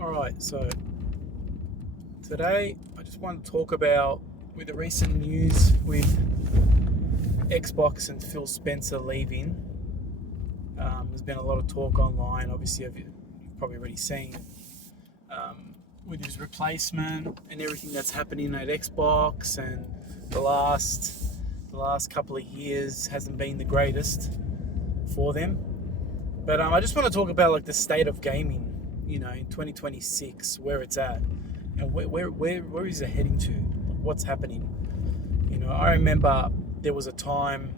Alright, so today I just want to talk about with the recent news with Xbox and Phil Spencer leaving. There's been a lot of talk online, obviously you've probably already seen, with his replacement and everything that's happening at Xbox, and the last couple of years hasn't been the greatest for them. But I just want to talk about like the state of gaming, in 2026, where it's at, and where is it heading to? Like, what's happening? I remember there was a time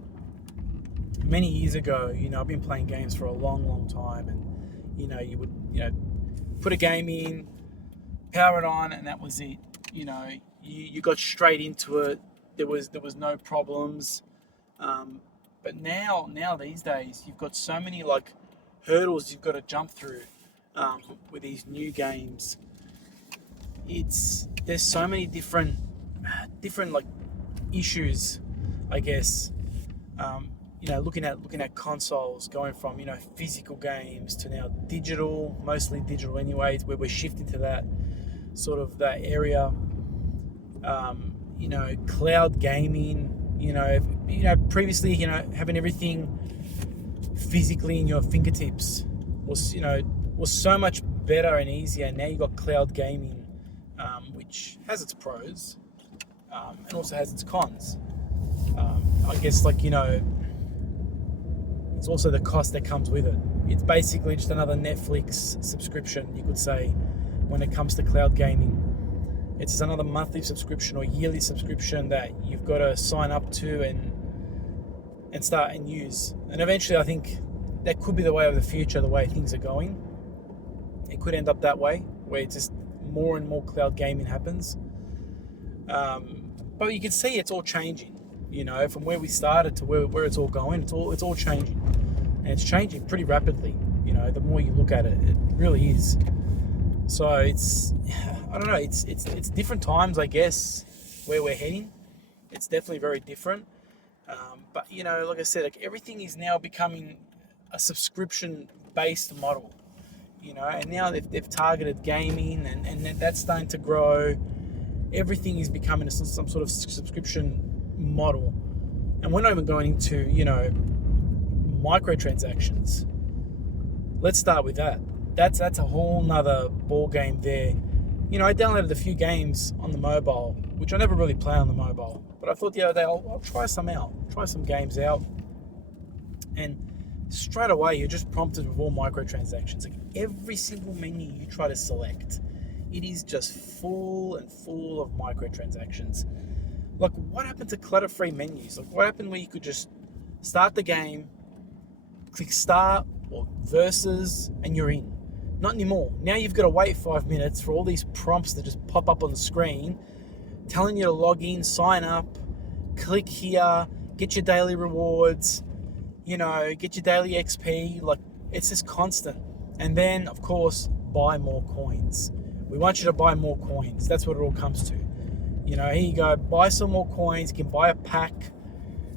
many years ago. I've been playing games for a long time, and you would put a game in, power it on, and that was it. You got straight into it. There was no problems. But now these days, you've got so many like hurdles you've got to jump through with these new games. There's so many different like issues, I guess. Looking at consoles going from physical games to now digital, mostly digital anyways, where we're shifting to that sort of that area. Cloud gaming. Previously, having everything physically in your fingertips was so much better and easier. Now you got cloud gaming, which has its pros, and also has its cons. I guess it's also the cost that comes with it. It's basically just another Netflix subscription, you could say, when it comes to cloud gaming. It's just another monthly subscription or yearly subscription that you've got to sign up to and start and use. And eventually, I think that could be the way of the future, the way things are going. It could end up that way, where it's just more and more cloud gaming happens. But you can see it's all changing. From where we started to where it's all going, it's all changing, and it's changing pretty rapidly. The more you look at it, it really is. So I don't know, it's different times, I guess, where we're heading. It's definitely very different. But like I said, like everything is now becoming a subscription-based model. And now they've targeted gaming, and that's starting to grow. Everything is becoming some sort of subscription model, and we're not even going into microtransactions. Let's start with that. That's a whole nother ball game there. I downloaded a few games on the mobile, which I never really play on the mobile, but I thought the other day I'll try some games out, and straight away you're just prompted with all microtransactions. Like every single menu you try to select, it is just full of microtransactions. Like, what happened to clutter-free menus? Like, what happened where you could just start the game, click start or versus, and you're in? Not anymore. Now you've got to wait 5 minutes for all these prompts to just pop up on the screen, telling you to log in, sign up, click here, get your daily rewards, get your daily XP. Like, it's just constant. And then, of course, buy more coins. We want you to buy more coins. That's what it all comes to. Here you go, buy some more coins. You can buy a pack.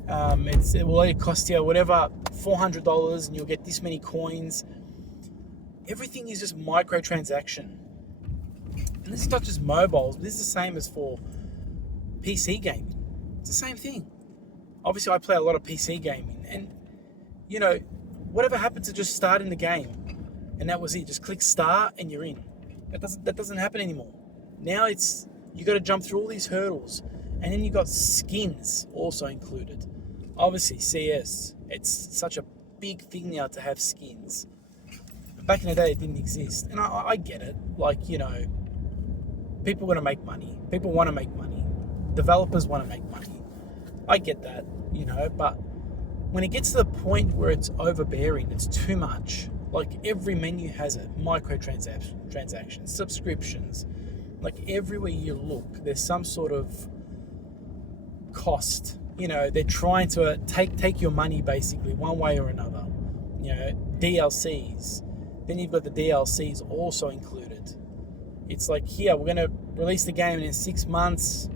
It will only cost you whatever, $400, and you'll get this many coins. Everything is just microtransaction. And this is not just mobiles. This is the same as for PC gaming. It's the same thing. Obviously, I play a lot of PC gaming, and whatever happened to just starting the game, and that was it. Just click start, and you're in. That doesn't happen anymore. Now you got to jump through all these hurdles, and then you got skins also included. Obviously, CS, it's such a big thing now to have skins. Back in the day, it didn't exist, and I get it. Like, people want to make money. People want to make money. Developers want to make money. I get that, but when it gets to the point where it's overbearing, it's too much. Like, every menu has it. Microtransactions, subscriptions. Like, everywhere you look, there's some sort of cost. They're trying to take your money, basically, one way or another. DLCs. Then you've got the DLCs also included. It's like, here, we're going to release the game in 6 months.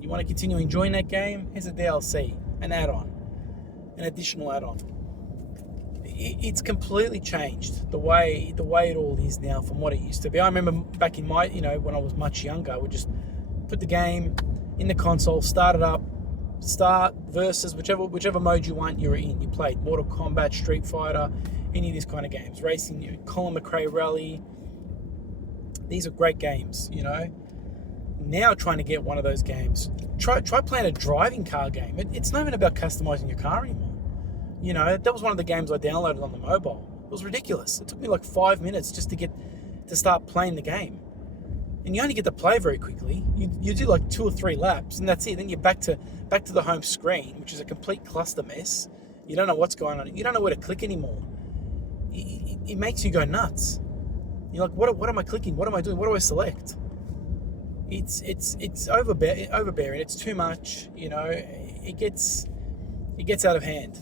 You want to continue enjoying that game? Here's a DLC, an add-on, an additional add-on. it's completely changed the way it all is now from what it used to be. I remember back in my, when I was much younger, I would just put the game in the console, start it up, start versus whichever mode you want, you're in. You played Mortal Kombat, Street Fighter, any of these kind of games, racing, Colin McRae Rally. These are great games, Now trying to get one of those games, try playing a driving car game. It's not even about customizing your car anymore. That was one of the games I downloaded on the mobile. It was ridiculous. It took me like 5 minutes just to start playing the game. And you only get to play very quickly. You do like 2 or 3 laps, and that's it. Then you're back to the home screen, which is a complete cluster mess. You don't know what's going on. You don't know where to click anymore. It makes you go nuts. You're like, what am I clicking? What am I doing? What do I select? It's overbearing. It's too much. It gets out of hand.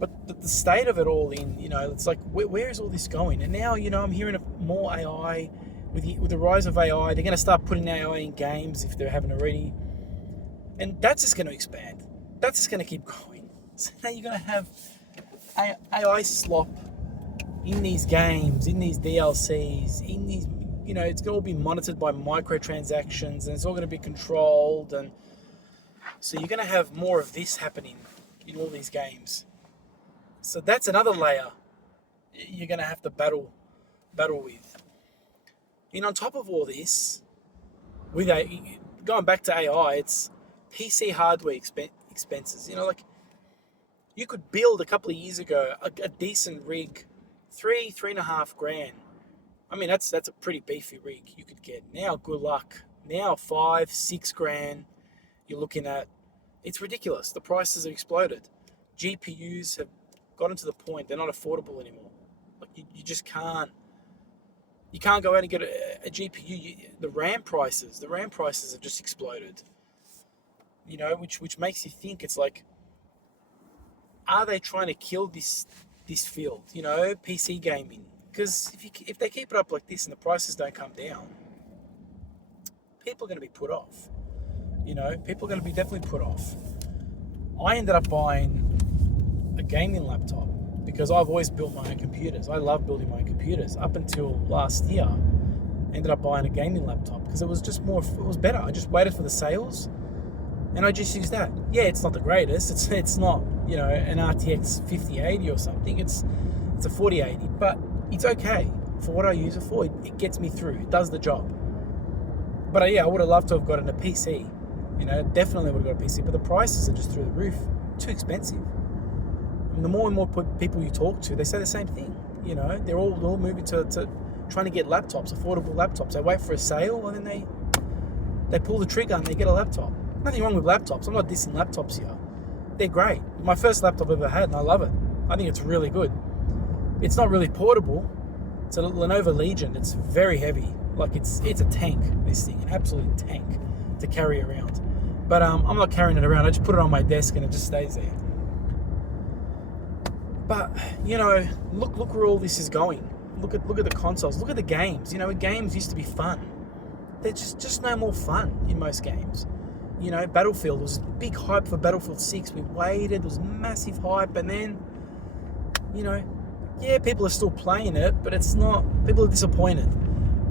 But the state of it all it's like, where is all this going? And now, I'm hearing of more AI. With the rise of AI, they're going to start putting AI in games if they haven't already. And that's just going to expand. That's just going to keep growing. So now you're going to have AI slop in these games, in these DLCs, in these, it's going to all be monitored by microtransactions, and it's all going to be controlled. And so you're going to have more of this happening in all these games. So that's another layer you're going to have to battle with. And on top of all this, going back to AI, it's PC hardware expenses. You could build a couple of years ago a decent rig, $3.5 grand. I mean, that's a pretty beefy rig you could get. Now, good luck. Now, $5-6 grand. You're looking at. It's ridiculous. The prices have exploded. GPUs have gotten to the point they're not affordable anymore. Like you just can't. You can't go out and get a GPU. The RAM prices have just exploded. Which makes you think, it's like, are they trying to kill this field? PC gaming. Because if they keep it up like this and the prices don't come down, people are going to be put off. People are going to be definitely put off. I ended up buying a gaming laptop because I've always built my own computers. I love building my own computers. Up until last year, I ended up buying a gaming laptop because it was better. I just waited for the sales and I just used that. Yeah, it's not the greatest. It's not, an RTX 5080 or something. It's a 4080, but it's okay for what I use it for. It gets me through. It does the job. But I would have loved to have gotten a PC. Definitely would have got a PC, but the prices are just through the roof. Too expensive. And the more and more people you talk to, they say the same thing. They're all moving to trying to get laptops, affordable laptops. They wait for a sale and then they pull the trigger and they get a laptop. Nothing wrong with laptops. I'm not dissing laptops here. They're great. My first laptop I've ever had, and I love it. I think it's really good. It's not really portable. It's a Lenovo Legion. It's very heavy. Like it's a tank, this thing, an absolute tank to carry around. But I'm not carrying it around. I just put it on my desk and it just stays there. But look where all this is going. Look at the consoles. Look at the games. Games used to be fun. They're just no more fun in most games. Battlefield, there was big hype for Battlefield 6. We waited, there was massive hype, and then, people are still playing it, but it's not, people are disappointed.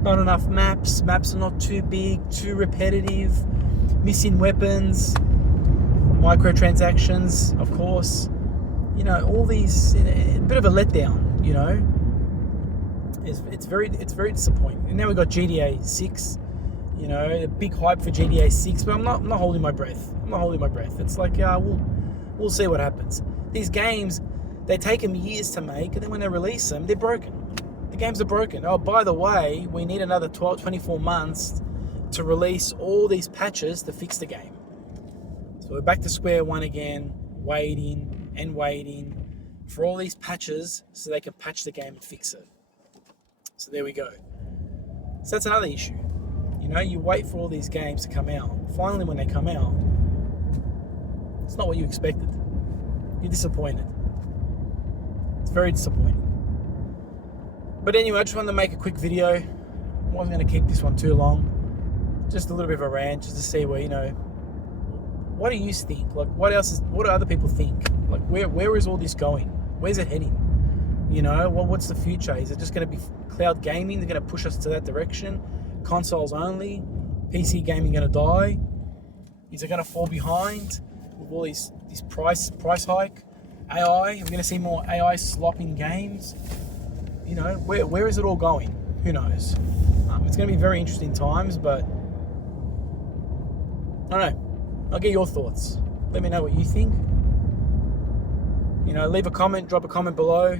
Not enough maps are not too big, too repetitive, missing weapons, microtransactions, of course. All these, a bit of a letdown, It's very disappointing. And now we've got GTA 6. A big hype for GTA 6, but I'm not holding my breath. It's like, we'll see what happens. These games, they take them years to make, and then when they release them, they're broken. The games are broken. Oh, by the way, we need another 24 months to release all these patches to fix the game. So we're back to square one again, waiting for all these patches so they can patch the game and fix it. So there we go. So that's another issue. You wait for all these games to come out. Finally, when they come out, it's not what you expected. You're disappointed. It's very disappointing. But anyway, I just wanted to make a quick video. I wasn't going to keep this one too long. Just a little bit of a rant, just to see where, what do you think? Like, what do other people think? Like, where is all this going? Where's it heading? You know, what's the future? Is it just going to be cloud gaming? They're going to push us to that direction? Consoles only? PC gaming going to die? Is it going to fall behind with all these price hike? AI? We're going to see more AI slop in games? You know, where is it all going? Who knows? It's going to be very interesting times, but I don't know. I'll get your thoughts. Let me know what you think. You know, leave a comment, drop a comment below.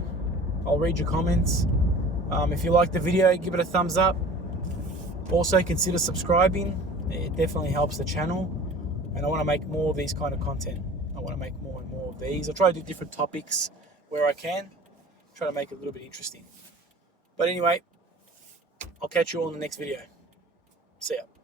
I'll read your comments. If you like the video, give it a thumbs up. Also, consider subscribing. It definitely helps the channel. And I want to make more of these kind of content. I want to make more and more of these. I'll try to do different topics where I can. Try to make it a little bit interesting. But anyway, I'll catch you all in the next video. See ya.